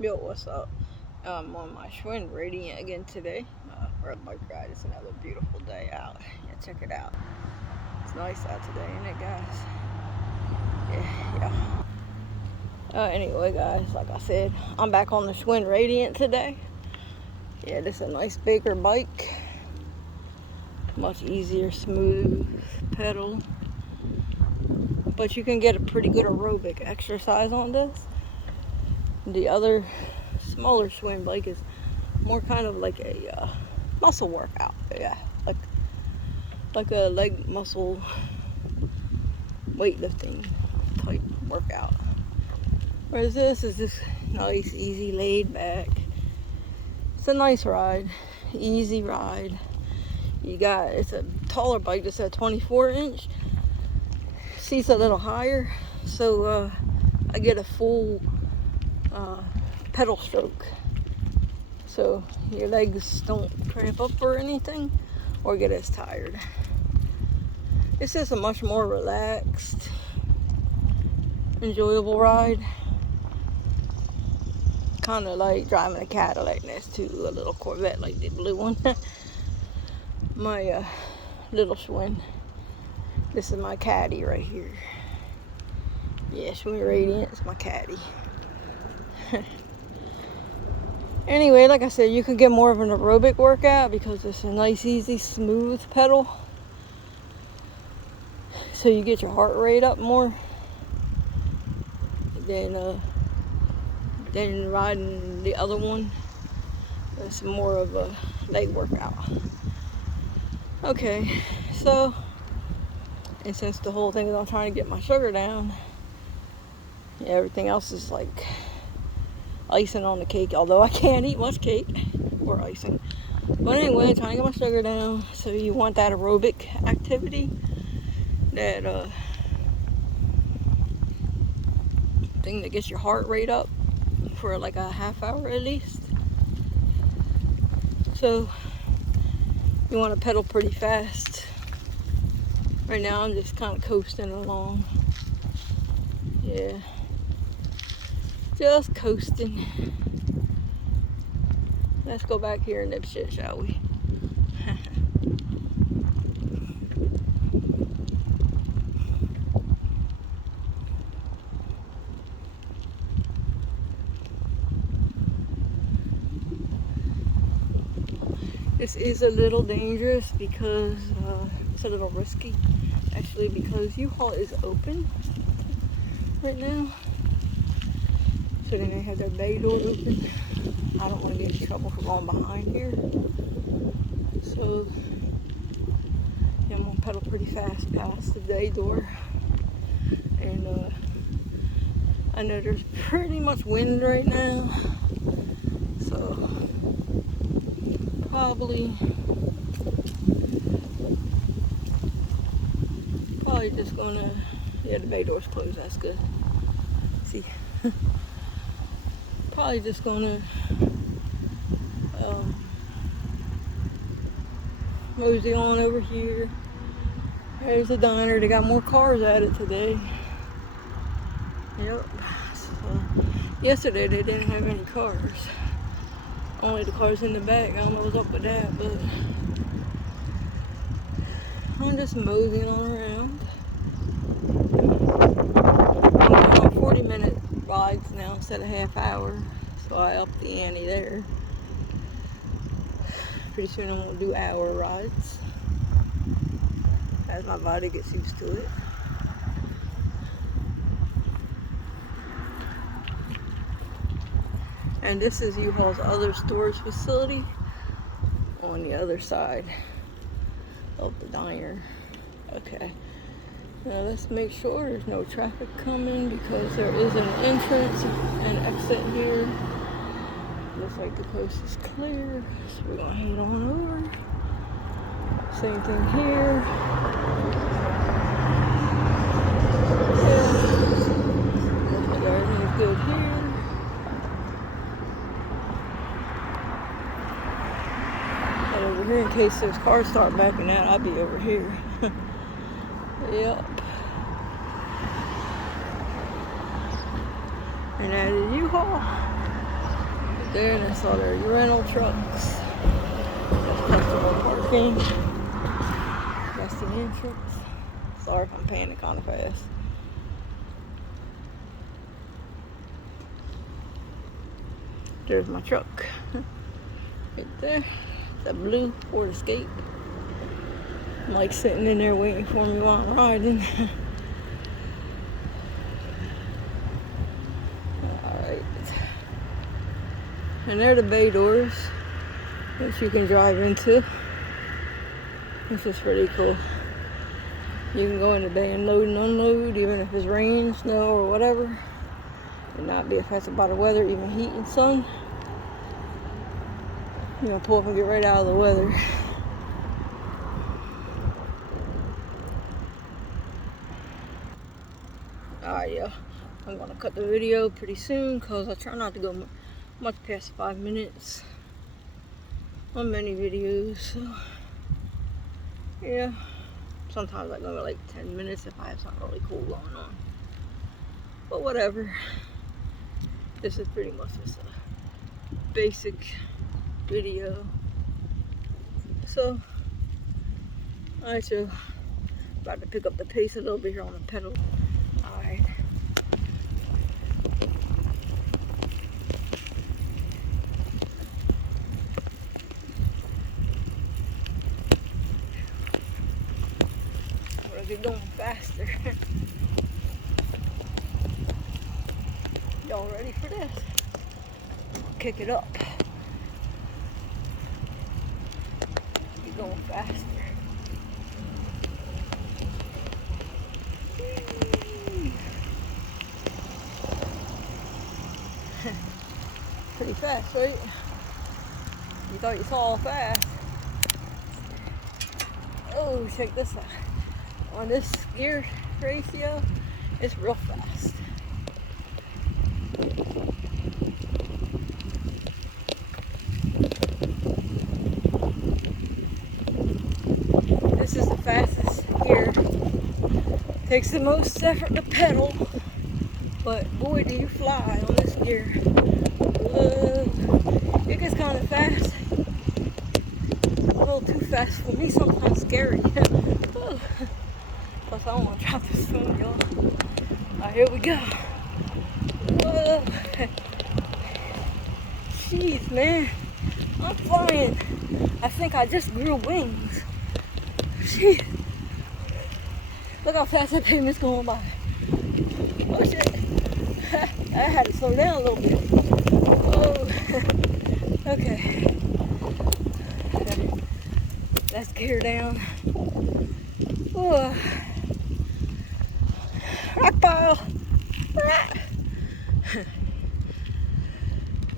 Yo, what's up? I'm on my Schwinn Radiant again today for a bike ride. It's another beautiful day out. Yeah, check it out. It's nice out today, isn't it, guys? Yeah. Anyway, guys, like I said, I'm back on the Schwinn Radiant today. Yeah, this is a nice bigger bike. Much easier, smooth pedal. But you can get a pretty good aerobic exercise on this. The other smaller Schwinn bike is more kind of like a muscle workout. Yeah, like a leg muscle weightlifting type workout. Whereas this is just nice, easy, laid back. It's a nice ride, easy ride. It's a taller bike, it's a 24-inch. Seat's a little higher, so I get a full pedal stroke. So your legs don't cramp up or anything or get as tired. It's just a much more relaxed, enjoyable ride. Kind of like driving a Cadillac next to a little Corvette like the blue one. My little Schwinn. This is my caddy right here. Yeah, Schwinn Radiant is my caddy. Anyway, like I said, you can get more of an aerobic workout because it's a nice, easy, smooth pedal. So you get your heart rate up more than riding the other one. It's more of a leg workout. Okay, so, and since the whole thing is I'm trying to get my sugar down, yeah, everything else is like icing on the cake, although I can't eat much cake or icing. But anyway, I'm trying to get my sugar down. So you want that aerobic activity, that thing that gets your heart rate up for like a half hour at least. So you want to pedal pretty fast. Right now I'm just kind of coasting along. Yeah, just coasting. Let's go back here and nip shit, shall we? This is a little dangerous because it's a little risky, actually, because U-Haul is open right now. So then they have their bay door open. I don't want to get in trouble for going behind here. So yeah, I'm gonna pedal pretty fast past the bay door. And I know there's pretty much wind right now. So probably just gonna, yeah, the bay door's closed, that's good. See, probably just gonna mosey on over here. There's a diner. They got more cars at it today. Yep. So, yesterday they didn't have any cars. Only the cars in the back. I don't know what's up with that, but I'm just moseying on around. I'm going on 40-minute rides now instead of half hour, so I upped the ante there. Pretty soon I'm gonna do hour rides as my body gets used to it. And this is U-Haul's other storage facility on the other side of the diner. Okay, now let's make sure there's no traffic coming because there is an entrance and exit here. Looks like the coast is clear, so we're gonna head on over. Same thing here. Yeah. Looks like everything's good here. And over here, in case those cars start backing out, I'll be over here. Yep. And that is U-Haul. there, and that's all their rental trucks. That's customer parking. That's the entrance. Sorry if I'm paying it kind of fast. There's my truck. Right there. That blue Ford Escape. Mike's sitting in there waiting for me while I'm riding. Alright. And there are the bay doors, which you can drive into. This is pretty cool. You can go in the bay and load and unload, even if it's rain, snow, or whatever. And not be affected by the weather, even heat and sun. You know, pull up and get right out of the weather. Alright, yeah. I'm gonna cut the video pretty soon because I try not to go much past 5 minutes on many videos. So, yeah. Sometimes I go like 10 minutes if I have something really cool going on. But whatever. This is pretty much just a basic video. So, alright, so about to pick up the pace a little bit here on the pedal. Alright. I'm gonna get going faster. Y'all ready for this? Kick it up. Get going faster. Pretty fast, right? You thought you saw fast. Oh, check this out. On this gear ratio, it's real fast. This is the fastest gear. Takes the most effort to pedal, but boy, do you fly on this gear. It gets kind of fast. A little too fast for me, sometimes scary. Plus, I don't want to drop this phone, y'all. Alright, here we go. Whoa. Jeez, man. I'm flying. I think I just grew wings. Jeez. Look how fast that pavement's going by. Oh shit. I had to slow down a little bit. Oh. Okay. Let's gear down. Oh. Rock pile.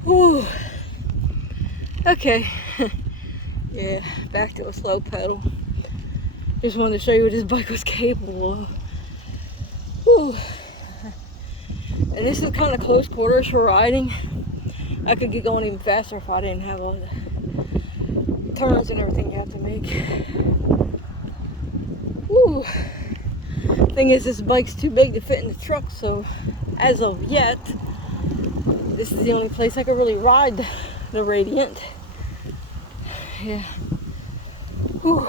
Ooh. Okay. Yeah, back to a slow pedal. Just wanted to show you what this bike was capable of. Whew. And this is kind of close quarters for riding. I could get going even faster if I didn't have all the turns and everything you have to make. Whew. Thing is, this bike's too big to fit in the truck, so as of yet, this is the only place I could really ride the Radiant. Yeah. Whew.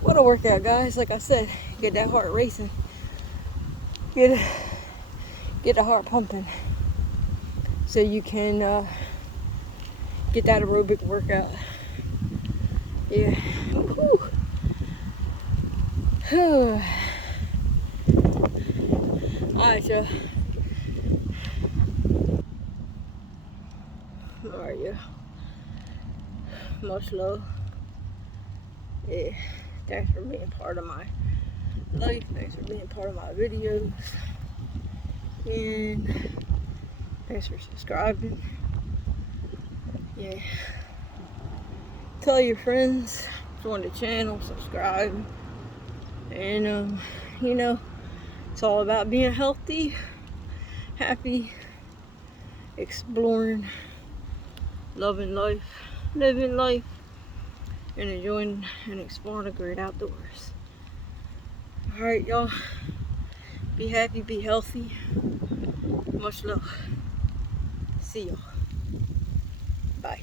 What a workout, guys. Like I said, get that heart racing. Get the heart pumping. So you can get that aerobic workout. Yeah. Whew. Alright, y'all. How are you? Much love. Yeah. Thanks for being part of my life. Thanks for being part of my videos. And thanks for subscribing. Yeah. Tell your friends, join the channel, subscribe. And, you know, it's all about being healthy, happy, exploring, loving life, living life, and enjoying and exploring the great outdoors. Alright, y'all. Be happy, be healthy. Much love. See y'all. Bye.